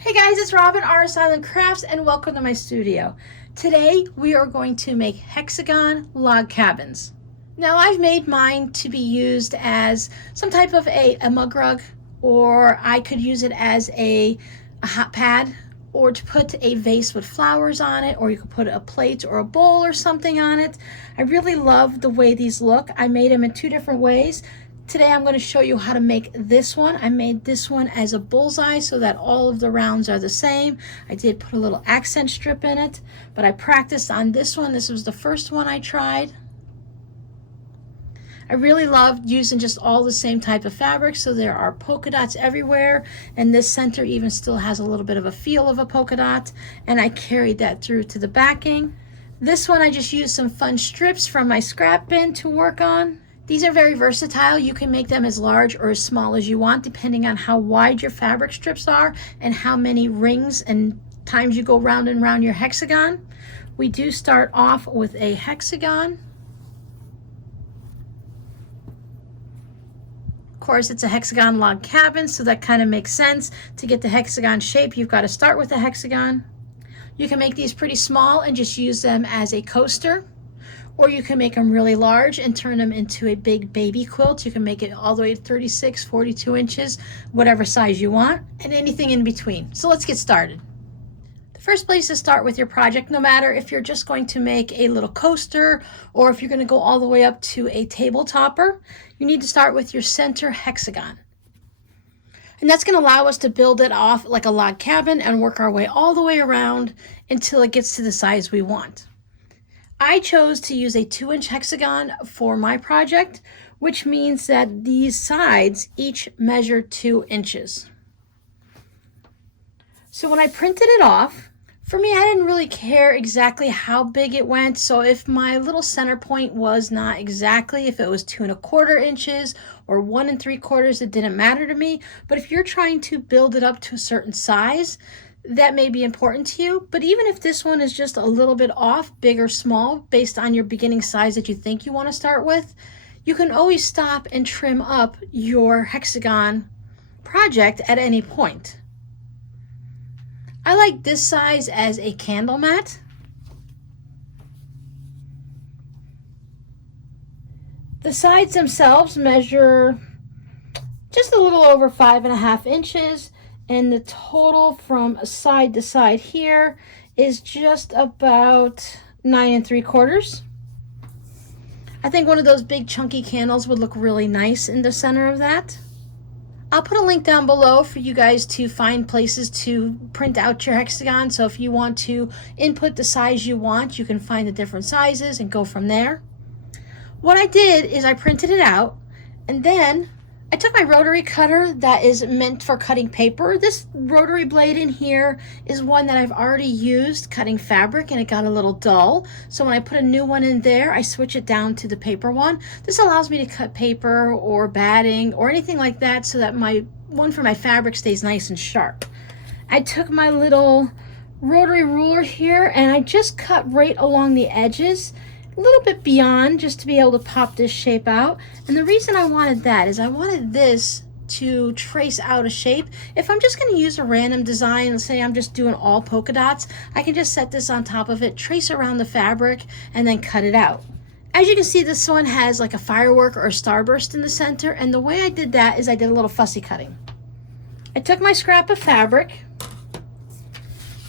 Hey guys, it's Robin, R Silent Crafts, and welcome to my studio. Today we are going to make hexagon log cabins. Now I've made mine to be used as some type of a mug rug, or I could use it as a hot pad, or to put a vase with flowers on it, or you could put a plate or a bowl or something on it. I really love the way these look. I made them in two different ways. Today I'm going to show you how to make this one. I made this one as a bullseye so that all of the rounds are the same. I did put a little accent strip in it, but I practiced on this one. This was the first one I tried. I really loved using just all the same type of fabric, so there are polka dots everywhere, and this center even still has a little bit of a feel of a polka dot, and I carried that through to the backing. This one I just used some fun strips from my scrap bin to work on. These are very versatile. You can make them as large or as small as you want, depending on how wide your fabric strips are and how many rings and times you go round and round your hexagon. We do start off with a hexagon. Of course, it's a hexagon log cabin, so that kind of makes sense. To get the hexagon shape, you've got to start with a hexagon. You can make these pretty small and just use them as a coaster. Or you can make them really large and turn them into a big baby quilt. You can make it all the way to 36, 42 inches, whatever size you want, and anything in between. So let's get started. The first place to start with your project, no matter if you're just going to make a little coaster or if you're going to go all the way up to a table topper, you need to start with your center hexagon. And that's going to allow us to build it off like a log cabin and work our way all the way around until it gets to the size we want. I chose to use a 2-inch hexagon for my project, which means that these sides each measure 2 inches. So when I printed it off, for me, I didn't really care exactly how big it went. So if my little center point was not exactly, if it was 2 1/4 inches or 1 3/4, it didn't matter to me. But if you're trying to build it up to a certain size, that may be important to you. But even if this one is just a little bit off, big or small, based on your beginning size that you think you want to start with, you can always stop and trim up your hexagon project at any point. I like this size as a candle mat. The sides themselves measure just a little over 5.5 inches. And the total from side to side here is just about 9 3/4. I think one of those big chunky candles would look really nice in the center of that. I'll put a link down below for you guys to find places to print out your hexagon. So if you want to input the size you want, you can find the different sizes and go from there. What I did is I printed it out, and then I took my rotary cutter that is meant for cutting paper. This rotary blade in here is one that I've already used cutting fabric, and it got a little dull. So when I put a new one in there, I switch it down to the paper one. This allows me to cut paper or batting or anything like that so that my one for my fabric stays nice and sharp. I took my little rotary ruler here and I just cut right along the edges, a little bit beyond, just to be able to pop this shape out. And the reason I wanted that is I wanted this to trace out a shape. If I'm just going to use a random design, let's say I'm just doing all polka dots, I can just set this on top of it, trace around the fabric, and then cut it out. As you can see, this one has like a firework or a starburst in the center, and the way I did that is I did a little fussy cutting. I took my scrap of fabric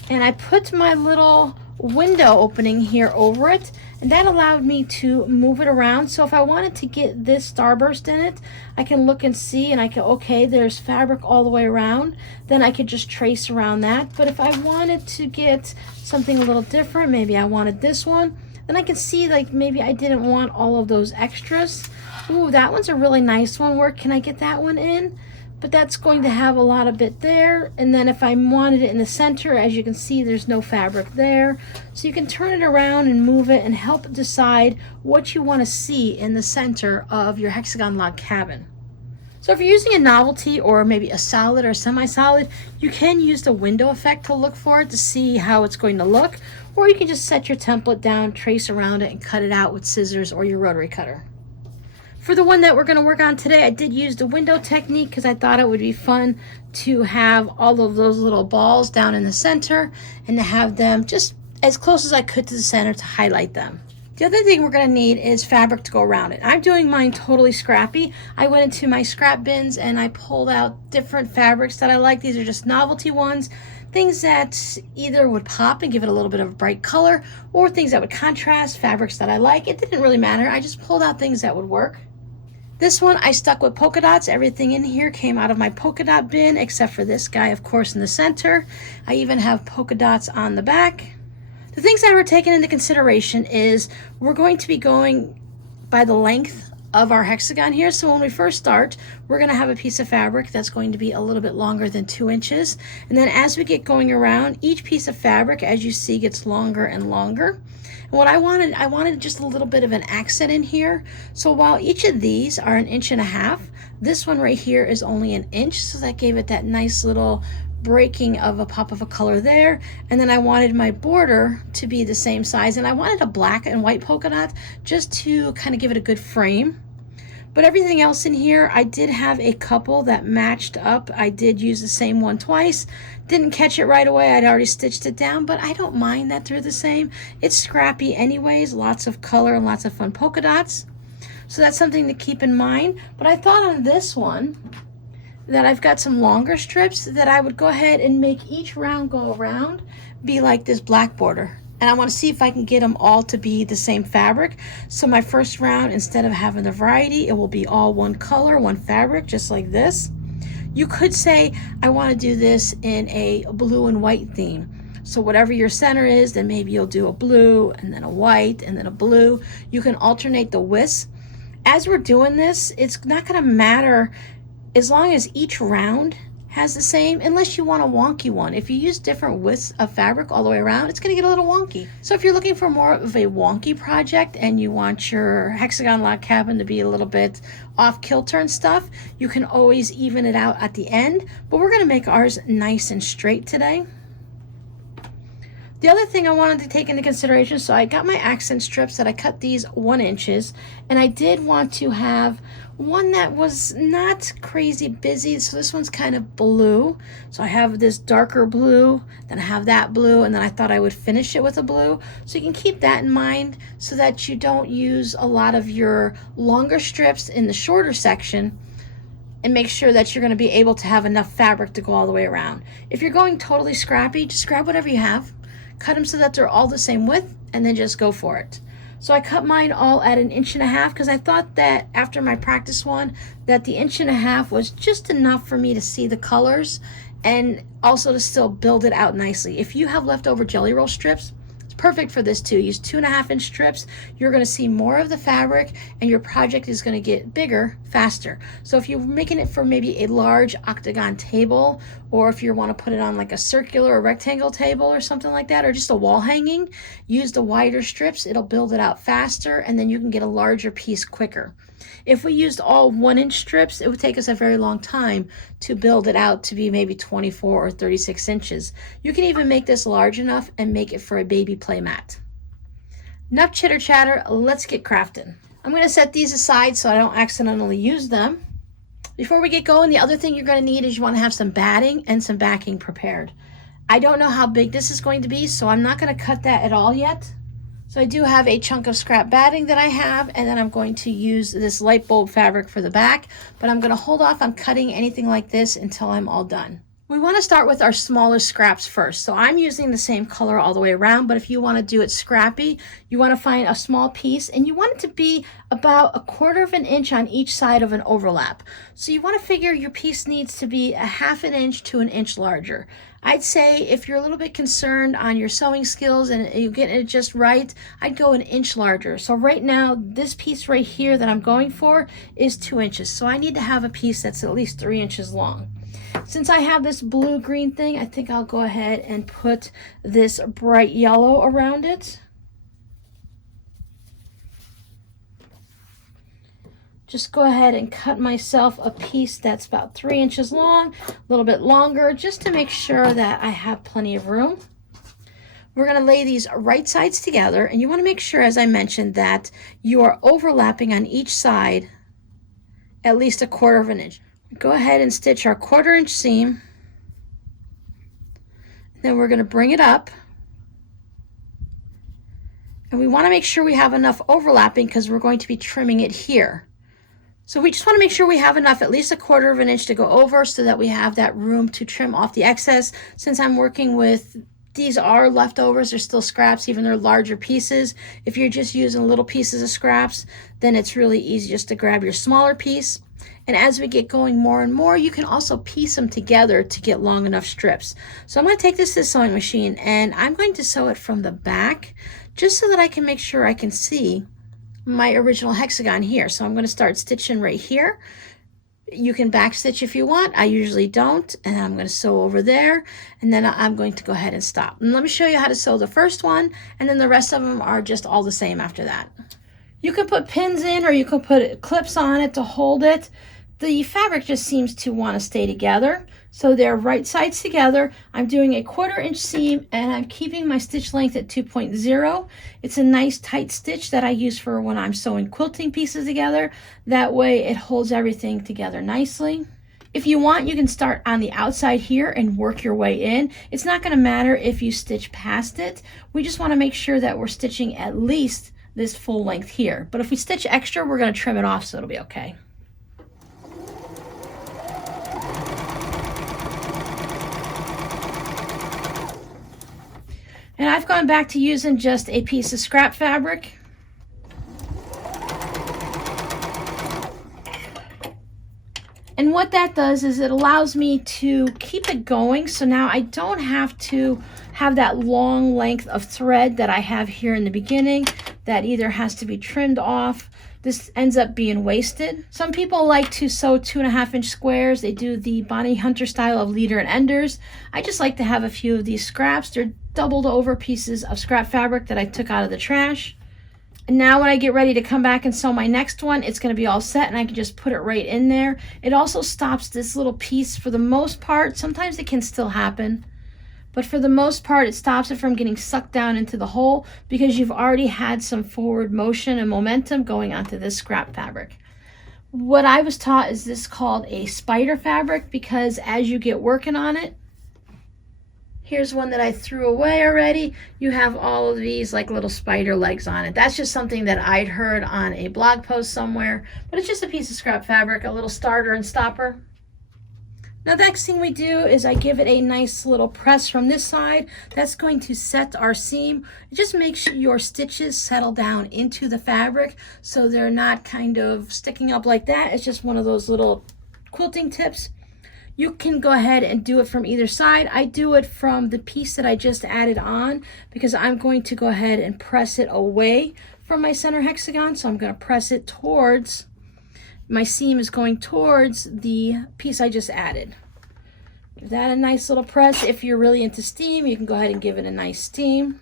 and I put my little window opening here over it, and that allowed me to move it around. So if I wanted to get this starburst in it, I can look and see, and I can, okay, there's fabric all the way around, then I could just trace around that. But if I wanted to get something a little different, maybe I wanted this one, then I can see like maybe I didn't want all of those extras. Ooh, that one's a really nice one. Where can I get that one in? But that's going to have a lot of bit there. And then if I wanted it in the center, as you can see, there's no fabric there. So you can turn it around and move it and help decide what you want to see in the center of your hexagon log cabin. So if you're using a novelty or maybe a solid or semi-solid, you can use the window effect to look for it to see how it's going to look. Or you can just set your template down, trace around it, and cut it out with scissors or your rotary cutter. For the one that we're going to work on today, I did use the window technique because I thought it would be fun to have all of those little balls down in the center and to have them just as close as I could to the center to highlight them. The other thing we're going to need is fabric to go around it. I'm doing mine totally scrappy. I went into my scrap bins and I pulled out different fabrics that I like. These are just novelty ones, things that either would pop and give it a little bit of a bright color, or things that would contrast, fabrics that I like. It didn't really matter. I just pulled out things that would work. This one I stuck with polka dots. Everything in here came out of my polka dot bin except for this guy, of course, in the center. I even have polka dots on the back. The things that were taken into consideration is we're going to be going by the length of our hexagon here. So when we first start, we're going to have a piece of fabric that's going to be a little bit longer than 2 inches. And then as we get going around, each piece of fabric, as you see, gets longer and longer. And what I wanted just a little bit of an accent in here. So while each of these are 1.5 inches, this one right here is only 1 inch. So that gave it that nice little breaking of a pop of a color there. And then I wanted my border to be the same size, and I wanted a black and white polka dot just to kind of give it a good frame. But everything else in here, I did have a couple that matched up. I did use the same one twice. Didn't catch it right away. I'd already stitched it down, but I don't mind that they're the same. It's scrappy anyways, lots of color and lots of fun polka dots. So that's something to keep in mind. But I thought on this one that I've got some longer strips that I would go ahead and make each round go around be like this black border. And I want to see if I can get them all to be the same fabric. So my first round, instead of having the variety, it will be all one color, one fabric, just like this. You could say, I want to do this in a blue and white theme. So whatever your center is, then maybe you'll do a blue and then a white and then a blue. You can alternate the widths. As we're doing this, it's not going to matter as long as each round has the same, unless you want a wonky one. If you use different widths of fabric all the way around, it's going to get a little wonky. So if you're looking for more of a wonky project and you want your hexagon log cabin to be a little bit off kilter and stuff, you can always even it out at the end. But we're going to make ours nice and straight today. The other thing I wanted to take into consideration, so I got my accent strips that I cut these 1 inches, and I did want to have one that was not crazy busy. So this one's kind of blue. So I have this darker blue, then I have that blue, and then I thought I would finish it with a blue. So you can keep that in mind so that you don't use a lot of your longer strips in the shorter section, and make sure that you're going to be able to have enough fabric to go all the way around. If you're going totally scrappy, just grab whatever you have. Cut them so that they're all the same width, and then just go for it. So I cut mine all at 1.5 inches because I thought that after my practice one, that the 1.5 inches was just enough for me to see the colors and also to still build it out nicely. If you have leftover jelly roll strips, it's perfect for this too. Use 2.5 inch strips. You're going to see more of the fabric and your project is going to get bigger faster. So if you're making it for maybe a large octagon table, or if you want to put it on like a circular or rectangle table or something like that, or just a wall hanging, use the wider strips. It'll build it out faster, and then you can get a larger piece quicker. If we used all 1 inch strips, it would take us a very long time to build it out to be maybe 24 or 36 inches. You can even make this large enough and make it for a baby play mat. Enough chitter chatter, let's get crafting. I'm going to set these aside so I don't accidentally use them. Before we get going, the other thing you're going to need is you want to have some batting and some backing prepared. I don't know how big this is going to be, so I'm not going to cut that at all yet. So I do have a chunk of scrap batting that I have, and then I'm going to use this light bulb fabric for the back, but I'm going to hold off on cutting anything like this until I'm all done. We want to start with our smaller scraps first. So I'm using the same color all the way around, but if you want to do it scrappy, you want to find a small piece, and you want it to be about 1/4 inch on each side of an overlap. So you want to figure your piece needs to be 1/2 inch to 1 inch larger. I'd say if you're a little bit concerned on your sewing skills and you get it just right, I'd go 1 inch larger. So right now, this piece right here that I'm going for is 2 inches. So I need to have a piece that's at least 3 inches long. Since I have this blue-green thing, I think I'll go ahead and put this bright yellow around it. Just go ahead and cut myself a piece that's about 3 inches long, a little bit longer, just to make sure that I have plenty of room. We're going to lay these right sides together, and you want to make sure, as I mentioned, that you are overlapping on each side at least 1/4 of an inch. Go ahead and stitch our 1/4 inch seam. Then we're going to bring it up. And we want to make sure we have enough overlapping because we're going to be trimming it here. So we just want to make sure we have enough, at least 1/4 of an inch to go over, so that we have that room to trim off the excess. Since I'm working with, these are leftovers, they're still scraps, even they're larger pieces. If you're just using little pieces of scraps, then it's really easy just to grab your smaller piece. And as we get going more and more, you can also piece them together to get long enough strips. So I'm going to take this to the sewing machine and I'm going to sew it from the back, just so that I can make sure I can see my original hexagon here. So I'm going to start stitching right here. You can back stitch if you want. I usually don't. And I'm going to sew over there. And then I'm going to go ahead and stop. And let me show you how to sew the first one. And then the rest of them are just all the same after that. You can put pins in, or you can put clips on it to hold it. The fabric just seems to want to stay together. So they're right sides together. I'm doing a 1/4 inch seam and I'm keeping my stitch length at 2.0. It's a nice tight stitch that I use for when I'm sewing quilting pieces together. That way it holds everything together nicely. If you want, you can start on the outside here and work your way in. It's not going to matter if you stitch past it. We just want to make sure that we're stitching at least this full length here. But if we stitch extra, we're going to trim it off, so it'll be okay. And I've gone back to using just a piece of scrap fabric. And what that does is it allows me to keep it going. So now I don't have to have that long length of thread that I have here in the beginning that either has to be trimmed off. This ends up being wasted. Some people like to sew 2.5 inch squares. They do the Bonnie Hunter style of leader and enders. I just like to have a few of these scraps. They're doubled over pieces of scrap fabric that I took out of the trash. And now when I get ready to come back and sew my next one, it's going to be all set and I can just put it right in there. It also stops this little piece for the most part. Sometimes it can still happen, but for the most part it stops it from getting sucked down into the hole because you've already had some forward motion and momentum going onto this scrap fabric. What I was taught is this called a spider fabric, because as you get working on it, here's one that I threw away already. You have all of these like little spider legs on it. That's just something that I'd heard on a blog post somewhere, but it's just a piece of scrap fabric, a little starter and stopper. Now the next thing we do is I give it a nice little press from this side. That's going to set our seam. It just makes your stitches settle down into the fabric so they're not kind of sticking up like that. It's just one of those little quilting tips. You can go ahead and do it from either side. I do it from the piece that I just added on because I'm going to go ahead and press it away from my center hexagon. So I'm going to press it towards, my seam is going towards the piece I just added. Give that a nice little press. If you're really into steam, you can go ahead and give it a nice steam.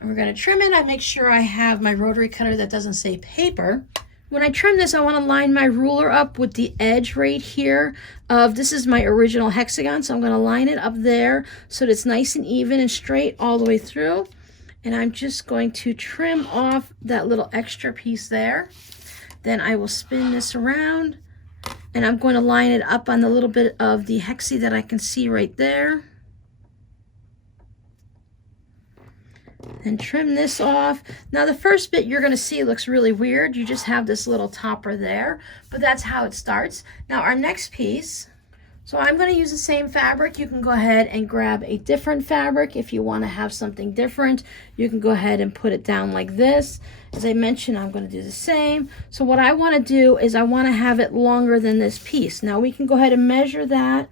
And we're going to trim it. I make sure I have my rotary cutter that doesn't say paper. When I trim this, I want to line my ruler up with the edge right here of, this is my original hexagon, so I'm going to line it up there so that it's nice and even and straight all the way through. And I'm just going to trim off that little extra piece there. Then I will spin this around and I'm going to line it up on the little bit of the hexie that I can see right there. And trim this off. Now the first bit you're going to see looks really weird. You just have this little topper there, but that's how it starts. Now our next piece, so I'm going to use the same fabric. You can go ahead and grab a different fabric if you want to have something different. You can go ahead and put it down like this. As I mentioned, I'm going to do the same. So what I want to do is I want to have it longer than this piece. Now we can go ahead and measure that,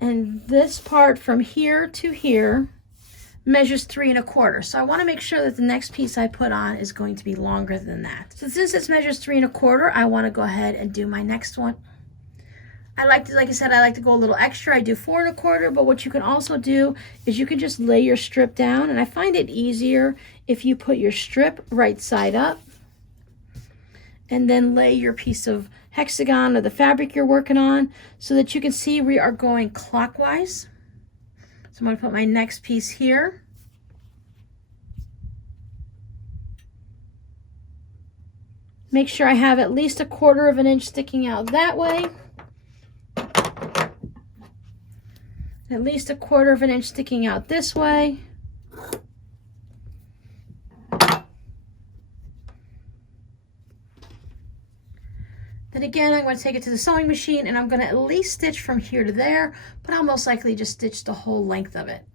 and this part from here to here measures 3 1/4. So I want to make sure that the next piece I put on is going to be longer than that. So since this measures 3 1/4, I want to go ahead and do my next one. I like to, like I said, I like to go a little extra. I do 4 1/4, but what you can also do is you can just lay your strip down, and I find it easier if you put your strip right side up and then lay your piece of hexagon or the fabric you're working on so that you can see we are going clockwise. So I'm going to put my next piece here. Make sure I have at least 1/4 of an inch sticking out that way. At least 1/4 of an inch sticking out this way. Then again, I'm going to take it to the sewing machine and I'm going to at least stitch from here to there, but I'll most likely just stitch the whole length of it.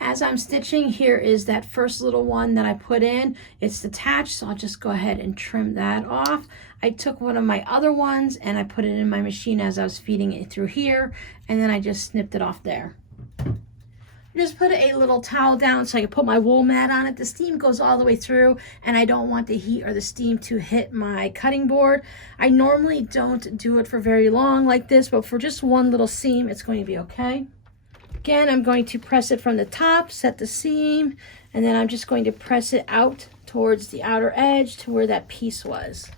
As I'm stitching, here is that first little one that I put in. It's detached, so I'll just go ahead and trim that off. I took one of my other ones and I put it in my machine as I was feeding it through here, and then I just snipped it off there. Just put a little towel down so I can put my wool mat on it. The steam goes all the way through and I don't want the heat or the steam to hit my cutting board. I normally don't do it for very long like this, but for just one little seam, it's going to be okay. Again, I'm going to press it from the top, set the seam, and then I'm just going to press it out towards the outer edge to where that piece was.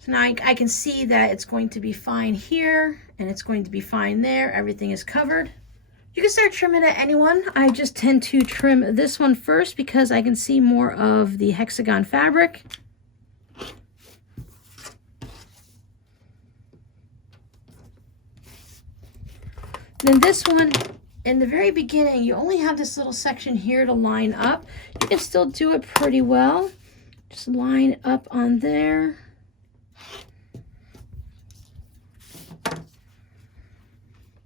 So now I can see that it's going to be fine here and it's going to be fine there. Everything is covered. You can start trimming at any one. I just tend to trim this one first because I can see more of the hexagon fabric. Then this one, in the very beginning, you only have this little section here to line up. You can still do it pretty well. Just line up on there.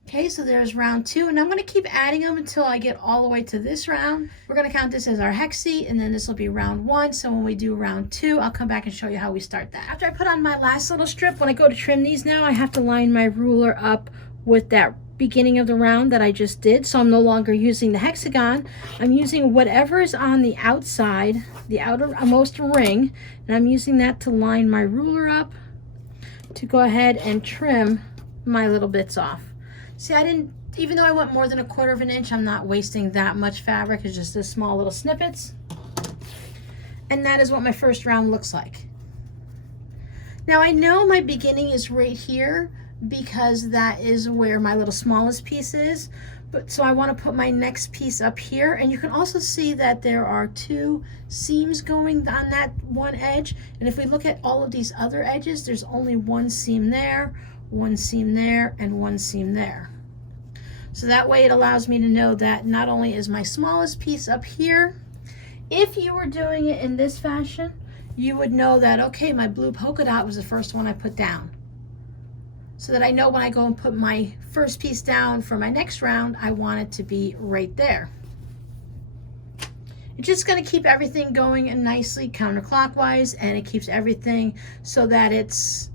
Okay, so there's round 2, and I'm going to keep adding them until I get all the way to this round. We're going to count this as our hexie, and then this will be round 1. So when we do round 2, I'll come back and show you how we start that. After I put on my last little strip, when I go to trim these now, I have to line my ruler up with that beginning of the round that I just did. So I'm no longer using the hexagon. I'm using whatever is on the outside, the outermost ring, and I'm using that to line my ruler up to go ahead and trim my little bits off. See, I didn't, even though I went more than 1/4 of an inch, I'm not wasting that much fabric. It's just this small little snippets. And that is what my first round looks like. Now I know my beginning is right here because that is where my little smallest piece is. But so I want to put my next piece up here. And you can also see that there are 2 seams going on that one edge. And if we look at all of these other edges, there's only 1 seam there, 1 seam there, and 1 seam there. So that way it allows me to know that not only is my smallest piece up here, if you were doing it in this fashion, you would know that, okay, my blue polka dot was the first one I put down. So that I know when I go and put my first piece down for my next round, I want it to be right there. It's just going to keep everything going nicely counterclockwise, and it keeps everything so that it's,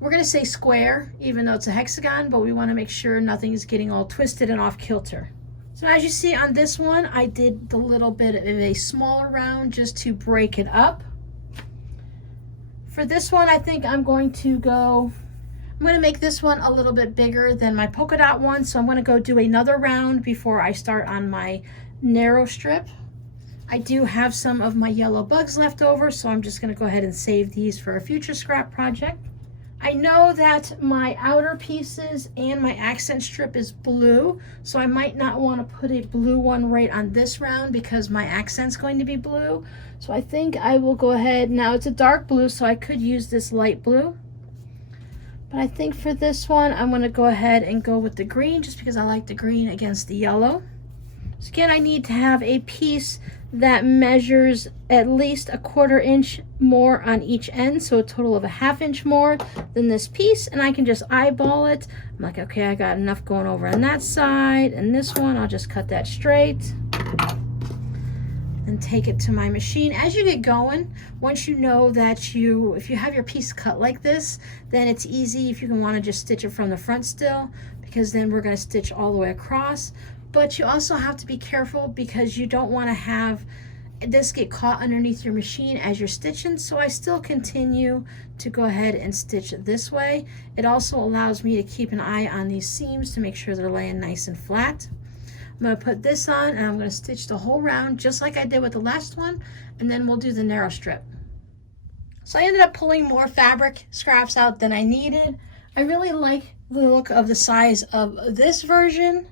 we're going to say square, even though it's a hexagon, but we want to make sure nothing is getting all twisted and off kilter. So as you see on this one, I did the little bit of a smaller round just to break it up. For this one, I think I'm going to make this one a little bit bigger than my polka dot one, so I'm going to go do another round before I start on my narrow strip. I do have some of my yellow bugs left over, so I'm just going to go ahead and save these for a future scrap project. I know that my outer pieces and my accent strip is blue, so I might not want to put a blue one right on this round because my accent's going to be blue. So I think I will go ahead, now it's a dark blue, so I could use this light blue. But I think for this one, I'm going to go ahead and go with the green just because I like the green against the yellow. So again, I need to have a piece that measures at least 1/4 inch more on each end, so a total of a 1/2 inch more than this piece, and I can just eyeball it. I'm like, okay, I got enough going over on that side, and this one, I'll just cut that straight and take it to my machine. As you get going, once you know that if you have your piece cut like this, then it's easy if you can want to just stitch it from the front still, because then we're going to stitch all the way across. But you also have to be careful because you don't want to have this get caught underneath your machine as you're stitching. So I still continue to go ahead and stitch this way. It also allows me to keep an eye on these seams to make sure they're laying nice and flat. I'm going to put this on and I'm going to stitch the whole round just like I did with the last one, and then we'll do the narrow strip. So I ended up pulling more fabric scraps out than I needed. I really like the look of the size of this version.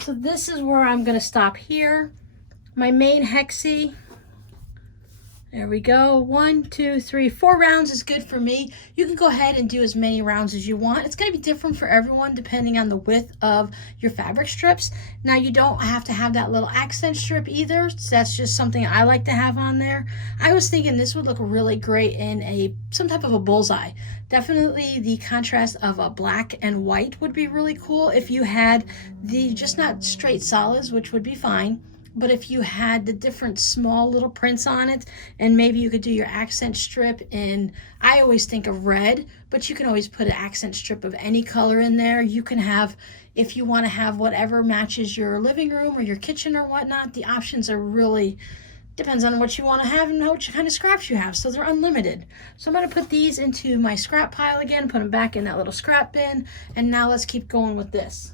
So this is where I'm going to stop here. My main hexie, There we go. 1, 2, 3, 4 rounds is good for me. You can go ahead and do as many rounds as you want. It's going to be different for everyone depending on the width of your fabric strips. Now you don't have to have that little accent strip either. So that's just something I like to have on there. I was thinking this would look really great in some type of a bullseye. Definitely the contrast of a black and white would be really cool if you had the just not straight solids, which would be fine. But if you had the different small little prints on it, and maybe you could do your accent strip in, I always think of red, but you can always put an accent strip of any color in there. You can have, if you want to have whatever matches your living room or your kitchen or whatnot, the options are really, depends on what you want to have and what kind of scraps you have. So they're unlimited. So I'm going to put these into my scrap pile again, put them back in that little scrap bin, and now let's keep going with this.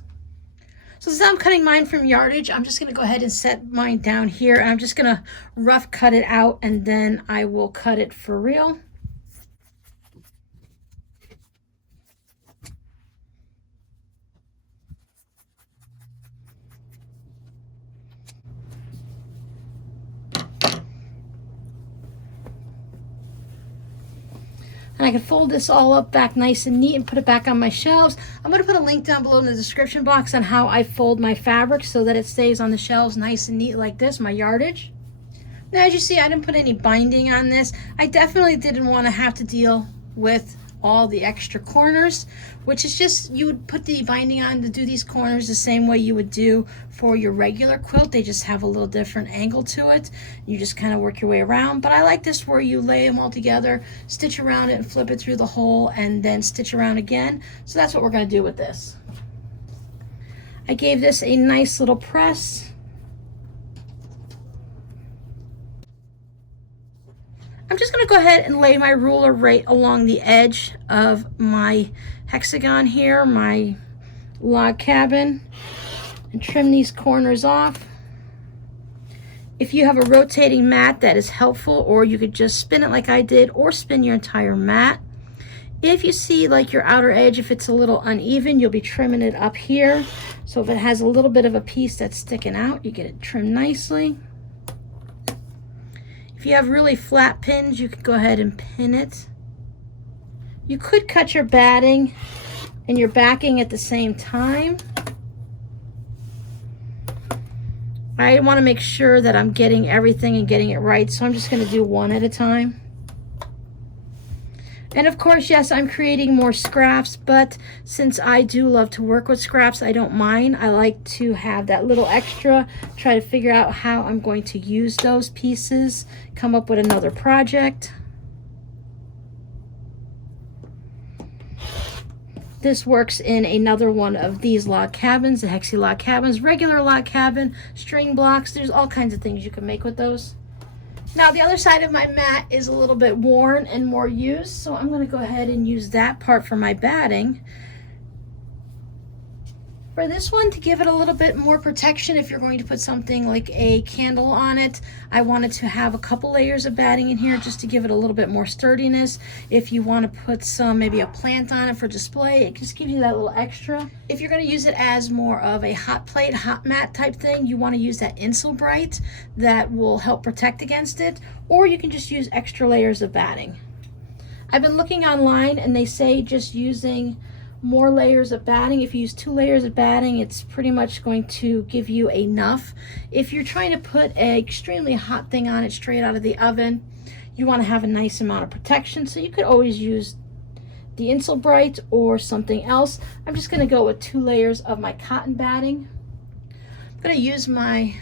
So since I'm cutting mine from yardage, I'm just going to go ahead and set mine down here. And I'm just going to rough cut it out, and then I will cut it for real. And I can fold this all up back nice and neat and put it back on my shelves. I'm going to put a link down below in the description box on how I fold my fabric so that it stays on the shelves nice and neat like this, my yardage. Now, as you see, I didn't put any binding on this. I definitely didn't want to have to deal with all the extra corners, which is just, you would put the binding on to do these corners the same way you would do for your regular quilt. They just have a little different angle to it. You just kind of work your way around. But I like this where you lay them all together, stitch around it and flip it through the hole and then stitch around again. So that's what we're going to do with this. I gave this a nice little press. I'm just going to go ahead and lay my ruler right along the edge of my hexagon here, my log cabin, and trim these corners off. If you have a rotating mat, that is helpful, or you could just spin it like I did, or spin your entire mat. If you see like your outer edge, if it's a little uneven, you'll be trimming it up here. So if it has a little bit of a piece that's sticking out, you get it trimmed nicely. If you have really flat pins, you could go ahead and pin it. You could cut your batting and your backing at the same time. I want to make sure that I'm getting everything and getting it right, so I'm just going to do one at a time. And of course, yes, I'm creating more scraps, but since I do love to work with scraps, I don't mind. I like to have that little extra, try to figure out how I'm going to use those pieces, come up with another project. This works in another one of these log cabins, the hexie log cabins, regular log cabin, string blocks. There's all kinds of things you can make with those. Now the other side of my mat is a little bit worn and more used, so I'm going to go ahead and use that part for my batting. For this one, to give it a little bit more protection, if you're going to put something like a candle on it, I wanted to have a couple layers of batting in here just to give it a little bit more sturdiness. If you want to put maybe a plant on it for display, it just gives you that little extra. If you're going to use it as more of a hot plate, hot mat type thing, you want to use that Insulbright that will help protect against it, or you can just use extra layers of batting. I've been looking online and they say just using more layers of batting. If you use 2 layers of batting, it's pretty much going to give you enough. If you're trying to put an extremely hot thing on it straight out of the oven, you want to have a nice amount of protection, so you could always use the Insulbright or something else. I'm just going to go with 2 layers of my cotton batting. I'm going to use I'm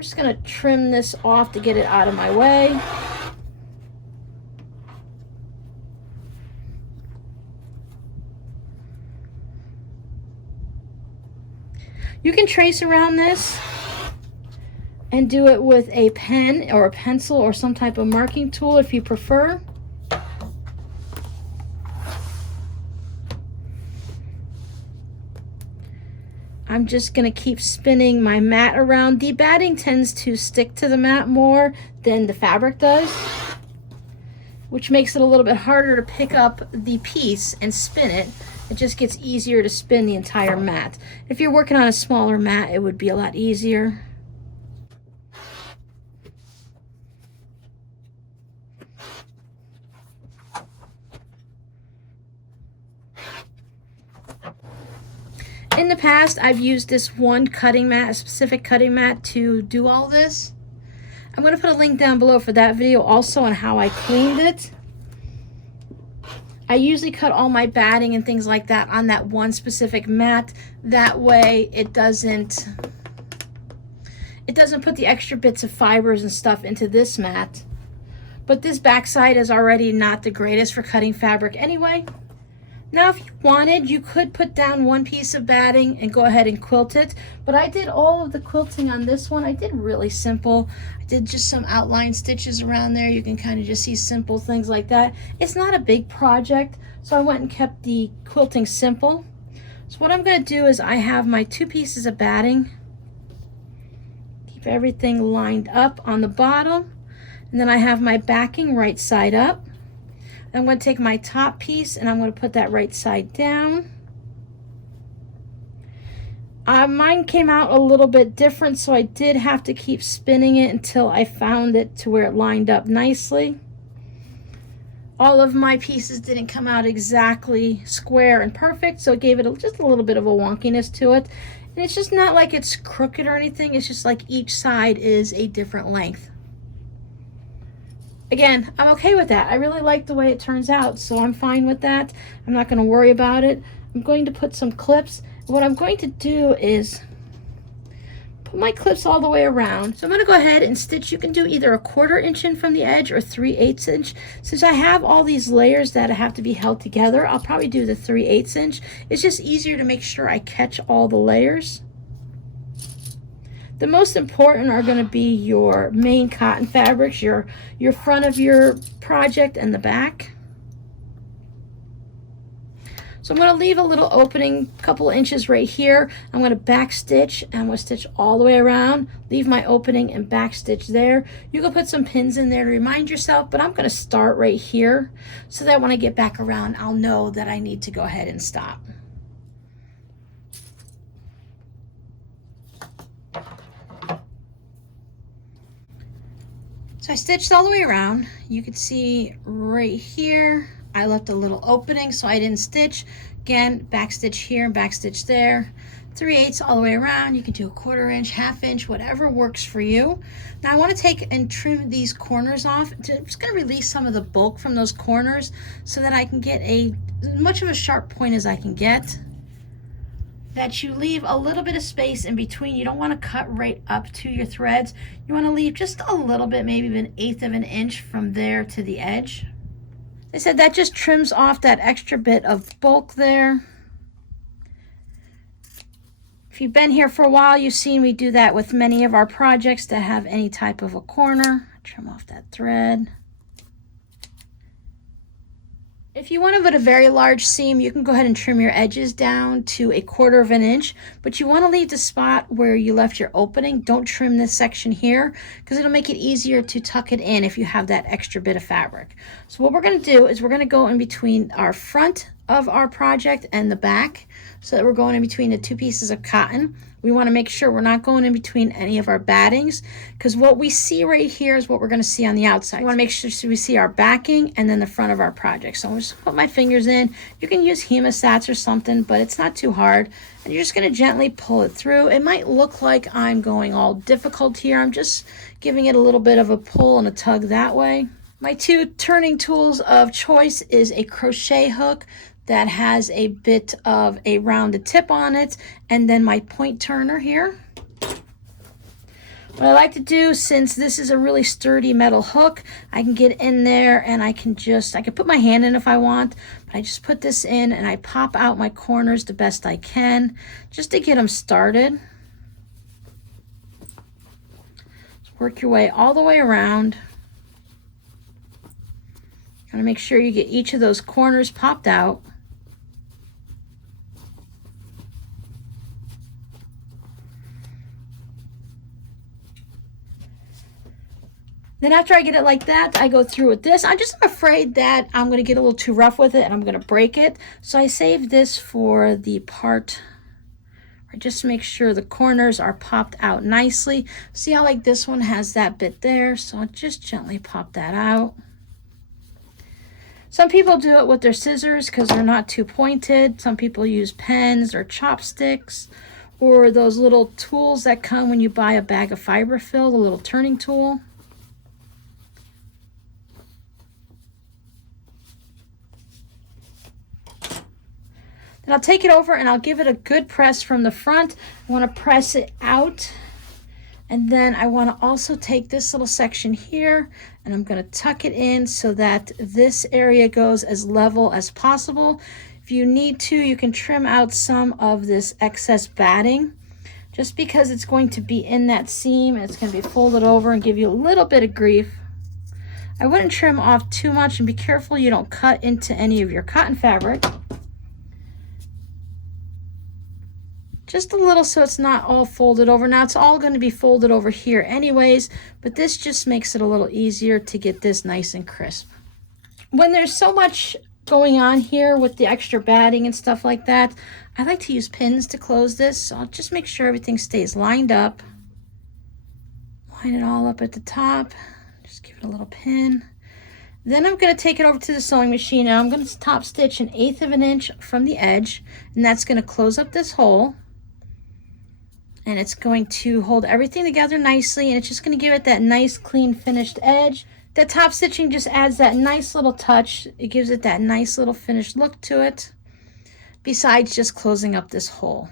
just going to trim this off to get it out of my way. You can trace around this and do it with a pen or a pencil or some type of marking tool if you prefer. I'm just going to keep spinning my mat around. The batting tends to stick to the mat more than the fabric does, which makes it a little bit harder to pick up the piece and spin it. It just gets easier to spin the entire mat. If you're working on a smaller mat, it would be a lot easier. In the past, I've used this one cutting mat, a specific cutting mat, to do all this. I'm going to put a link down below for that video also on how I cleaned it. I usually cut all my batting and things like that on that one specific mat. That way it doesn't put the extra bits of fibers and stuff into this mat. But this backside is already not the greatest for cutting fabric anyway. Now, if you wanted, you could put down one piece of batting and go ahead and quilt it. But I did all of the quilting on this one. I did really simple. I did just some outline stitches around there. You can kind of just see simple things like that. It's not a big project, so I went and kept the quilting simple. So what I'm going to do is I have my 2 pieces of batting. Keep everything lined up on the bottom. And then I have my backing right side up. I'm going to take my top piece and I'm going to put that right side down. Mine came out a little bit different, so I did have to keep spinning it until I found it to where it lined up nicely. All of my pieces didn't come out exactly square and perfect, so it gave it just a little bit of a wonkiness to it. And it's just not like it's crooked or anything, it's just like each side is a different length. Again, I'm okay with that. I really like the way it turns out, so I'm fine with that. I'm not going to worry about it. I'm going to put some clips. What I'm going to do is put my clips all the way around. So I'm going to go ahead and stitch. You can do either a 1/4 inch in from the edge or 3/8 inch. Since I have all these layers that have to be held together, I'll probably do the 3/8 inch. It's just easier to make sure I catch all the layers. The most important are going to be your main cotton fabrics, your front of your project and the back. So I'm going to leave a little opening, a couple inches right here. I'm going to back stitch and I'm going to stitch all the way around, leave my opening and back stitch there. You can put some pins in there to remind yourself, but I'm going to start right here so that when I get back around, I'll know that I need to go ahead and stop. So I stitched all the way around. You can see right here, I left a little opening so I didn't stitch. Again, back stitch here and back stitch there. 3/8 all the way around. You can do a 1/4 inch, 1/2 inch, whatever works for you. Now I want to take and trim these corners off. I'm just going to release some of the bulk from those corners so that I can get as much of a sharp point as I can get. That you leave a little bit of space in between. You don't want to cut right up to your threads. You want to leave just a little bit, maybe an 1/8 of an inch from there to the edge. I said that just trims off that extra bit of bulk there. If you've been here for a while, you've seen me do that with many of our projects that have any type of a corner. Trim off that thread. If you want to put a very large seam, you can go ahead and trim your edges down to a 1/4 of an inch, but you want to leave the spot where you left your opening. Don't trim this section here because it'll make it easier to tuck it in if you have that extra bit of fabric. So what we're going to do is we're going to go in between our front of our project and the back so that we're going in between the 2 pieces of cotton. We want to make sure we're not going in between any of our battings because what we see right here is what we're going to see on the outside. We want to make sure we see our backing and then the front of our project. So I'm just put my fingers in. You can use hemostats or something, but it's not too hard. And you're just going to gently pull it through. It might look like I'm going all difficult here. I'm just giving it a little bit of a pull and a tug that way. My 2 turning tools of choice is a crochet hook that has a bit of a rounded tip on it, and then my point turner here. What I like to do, since this is a really sturdy metal hook, I can get in there and I can put my hand in if I want, but I just put this in and I pop out my corners the best I can just to get them started. Just work your way all the way around. You want to make sure you get each of those corners popped out. Then after I get it like that, I go through with this. I'm just afraid that I'm going to get a little too rough with it and I'm going to break it. So I save this for the part where just make sure the corners are popped out nicely. See how like this one has that bit there? So I'll just gently pop that out. Some people do it with their scissors because they're not too pointed. Some people use pens or chopsticks or those little tools that come when you buy a bag of fiber fill, the little turning tool. Then I'll take it over and I'll give it a good press from the front. I want to press it out. And then I want to also take this little section here and I'm going to tuck it in so that this area goes as level as possible. If you need to, you can trim out some of this excess batting just because it's going to be in that seam. It's going to be folded over and give you a little bit of grief. I wouldn't trim off too much and be careful you don't cut into any of your cotton fabric. Just a little so it's not all folded over. Now it's all going to be folded over here anyways, but this just makes it a little easier to get this nice and crisp. When there's so much going on here with the extra batting and stuff like that, I like to use pins to close this. So I'll just make sure everything stays lined up. Line it all up at the top. Just give it a little pin. Then I'm going to take it over to the sewing machine. Now I'm going to top stitch 1/8 of an inch from the edge, and that's going to close up this hole. And it's going to hold everything together nicely, and it's just going to give it that nice clean finished edge. That top stitching just adds that nice little touch. It gives it that nice little finished look to it, besides just closing up this hole.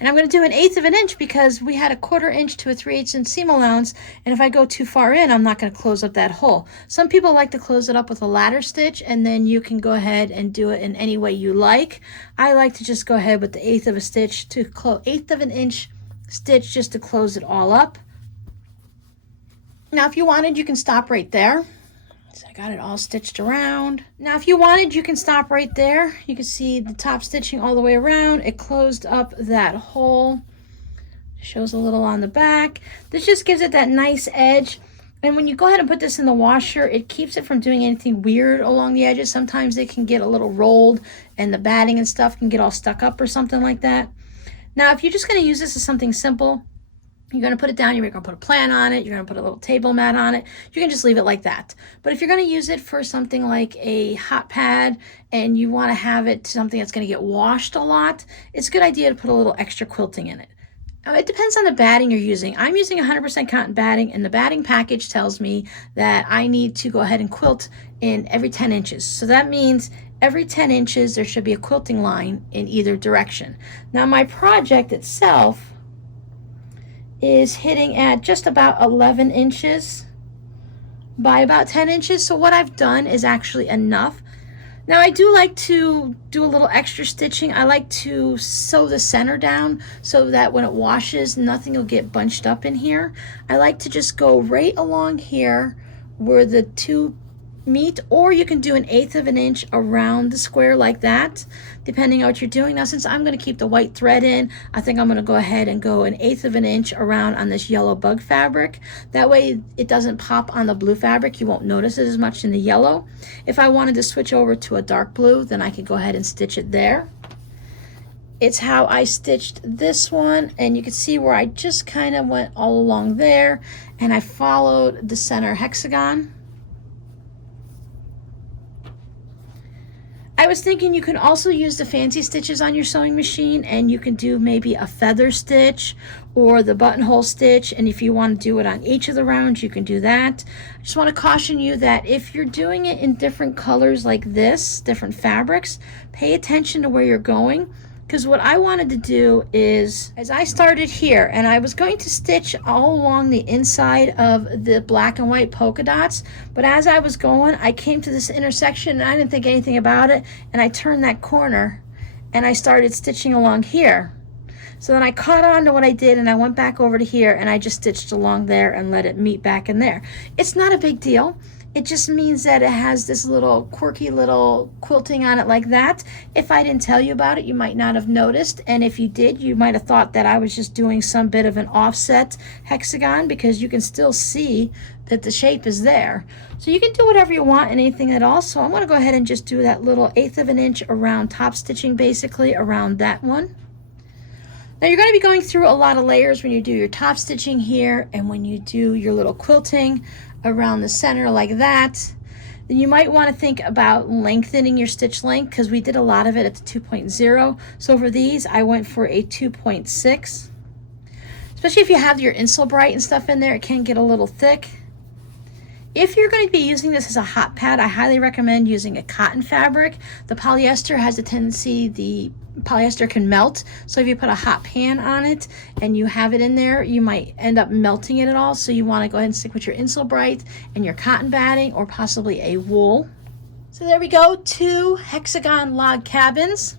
And I'm going to do 1/8 of an inch because we had a 1/4 inch to a 3/8 inch seam allowance, and if I go too far in, I'm not going to close up that hole. Some people like to close it up with a ladder stitch, and then you can go ahead and do it in any way you like. I like to just go ahead with the 1/8 of a stitch to close 1/8 of an inch stitch just to close it all up. Now, if you wanted, you can stop right there. So I got it all stitched around. Now, if you wanted, you can stop right there. You can see the top stitching all the way around. It closed up that hole. Shows a little on the back. This just gives it that nice edge. And when you go ahead and put this in the washer, it keeps it from doing anything weird along the edges. Sometimes they can get a little rolled and the batting and stuff can get all stuck up or something like that. Now, if you're just going to use this as something simple, you're going to put it down, you're going to put a plant on it, you're going to put a little table mat on it, you can just leave it like that. But if you're going to use it for something like a hot pad and you want to have it something that's going to get washed a lot, it's a good idea to put a little extra quilting in it. Now, it depends on the batting you're using. I'm using 100% cotton batting, and the batting package tells me that I need to go ahead and quilt in every 10 inches. So that means every 10 inches there should be a quilting line in either direction. Now, my project itself is hitting at just about 11 inches by about 10 inches. So what I've done is actually enough. Now, I do like to do a little extra stitching. I like to sew the center down so that when it washes, nothing will get bunched up in here. I like to just go right along here where the two meet, or you can do 1/8 of an inch around the square like that, depending on what you're doing. Now, since I'm going to keep the white thread in, I think I'm going to go ahead and go 1/8 of an inch around on this yellow bug fabric. That way it doesn't pop on the blue fabric. You won't notice it as much in the yellow. If I wanted to switch over to a dark blue, then I could go ahead and stitch it there. It's how I stitched this one, and you can see where I just kind of went all along there, and I followed the center hexagon. I was thinking you can also use the fancy stitches on your sewing machine, and you can do maybe a feather stitch or the buttonhole stitch, and if you want to do it on each of the rounds, you can do that. I just want to caution you that if you're doing it in different colors like this, different fabrics, pay attention to where you're going. Because what I wanted to do is, as I started here, and I was going to stitch all along the inside of the black and white polka dots, but as I was going, I came to this intersection and I didn't think anything about it, and I turned that corner and I started stitching along here. So then I caught on to what I did, and I went back over to here and I just stitched along there and let it meet back in there. It's not a big deal. It just means that it has this little quirky little quilting on it like that. If I didn't tell you about it, you might not have noticed. And if you did, you might have thought that I was just doing some bit of an offset hexagon, because you can still see that the shape is there. So you can do whatever you want and anything at all. So I'm going to go ahead and just do that little 1/8 of an inch around top stitching, basically around that one. Now, you're going to be going through a lot of layers when you do your top stitching here and when you do your little quilting around the center like that. then you might want to think about lengthening your stitch length, because we did a lot of it at the 2.0. So for these, I went for a 2.6. Especially if you have your Insulbright and stuff in there, it can get a little thick. If you're going to be using this as a hot pad, I highly recommend using a cotton fabric. The polyester has a tendency, the polyester can melt. So if you put a hot pan on it and you have it in there, you might end up melting it at all. So you want to go ahead and stick with your Insulbright and your cotton batting, or possibly a wool. So there we go, 2 hexagon log cabins.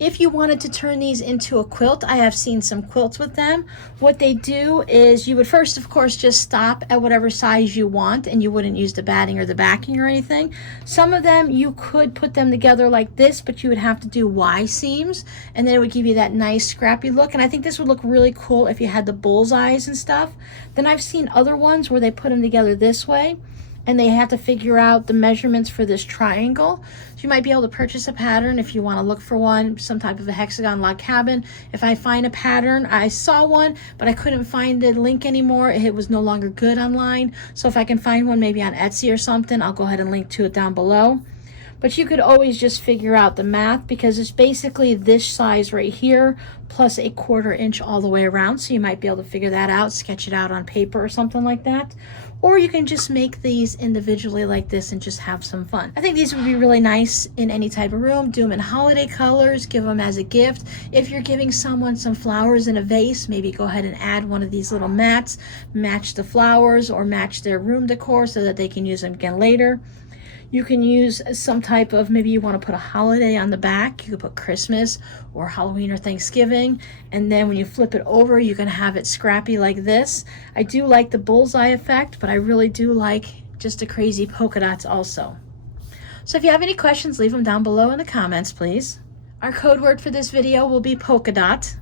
If you wanted to turn these into a quilt, I have seen some quilts with them. What they do is you would first, of course, just stop at whatever size you want, and you wouldn't use the batting or the backing or anything. Some of them you could put them together like this, but you would have to do Y seams, and then it would give you that nice scrappy look. And I think this would look really cool if you had the bullseyes and stuff. Then I've seen other ones where they put them together this way, and they have to figure out the measurements for this triangle. So you might be able to purchase a pattern if you want to look for one, some type of a hexagon log cabin. If I find a pattern, I saw one, but I couldn't find the link anymore. It was no longer good online. So if I can find one maybe on Etsy or something, I'll go ahead and link to it down below. But you could always just figure out the math, because it's basically this size right here plus a 1/4 inch all the way around. So you might be able to figure that out, sketch it out on paper or something like that. Or you can just make these individually like this and just have some fun. I think these would be really nice in any type of room. Do them in holiday colors, give them as a gift. If you're giving someone some flowers in a vase, maybe go ahead and add one of these little mats, match the flowers or match their room decor so that they can use them again later. You can use some type of, maybe you want to put a holiday on the back. You could put Christmas or Halloween or Thanksgiving. And then when you flip it over, you can have it scrappy like this. I do like the bullseye effect, but I really do like just the crazy polka dots also. So if you have any questions, leave them down below in the comments, please. Our code word for this video will be polka dot.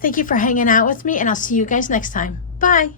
Thank you for hanging out with me, and I'll see you guys next time. Bye.